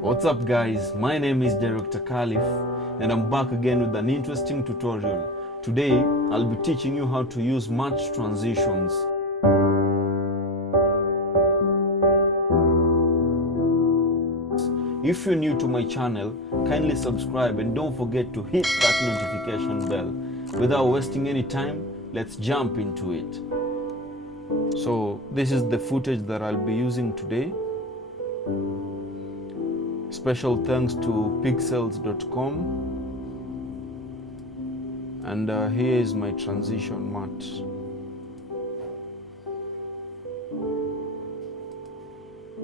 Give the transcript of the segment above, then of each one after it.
What's up guys, my name is Director Khalif and I'm back again with an interesting tutorial. Today I'll be teaching you how to use match transitions. If you're new to my channel, kindly subscribe and don't forget to hit that notification bell. Without wasting any time, let's jump into it. So this is the footage that I'll be using today. Special thanks to pixels.com, and here is my transition mat.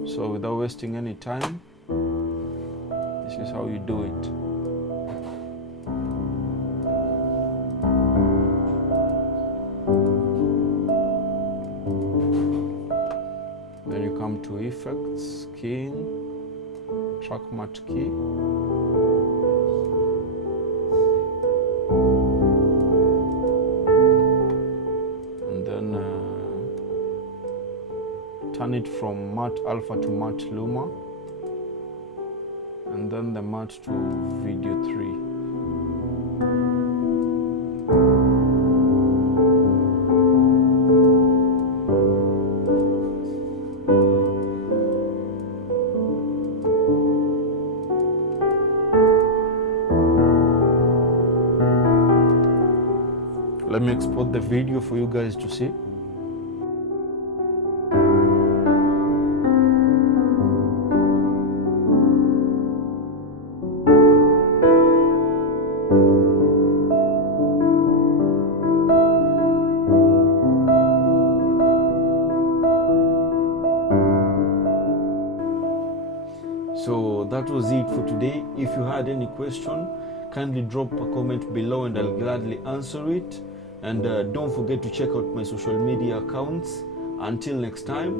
So without wasting any time, this is how you do it. Then you come to effects, keying, track mat key, and then turn it from matte alpha to matte luma, and then the matte to video 3. Let me export the video for you guys to see. So that was it for today. If you had any question, kindly drop a comment below and I'll gladly answer it. And don't forget to check out my social media accounts. Until next time.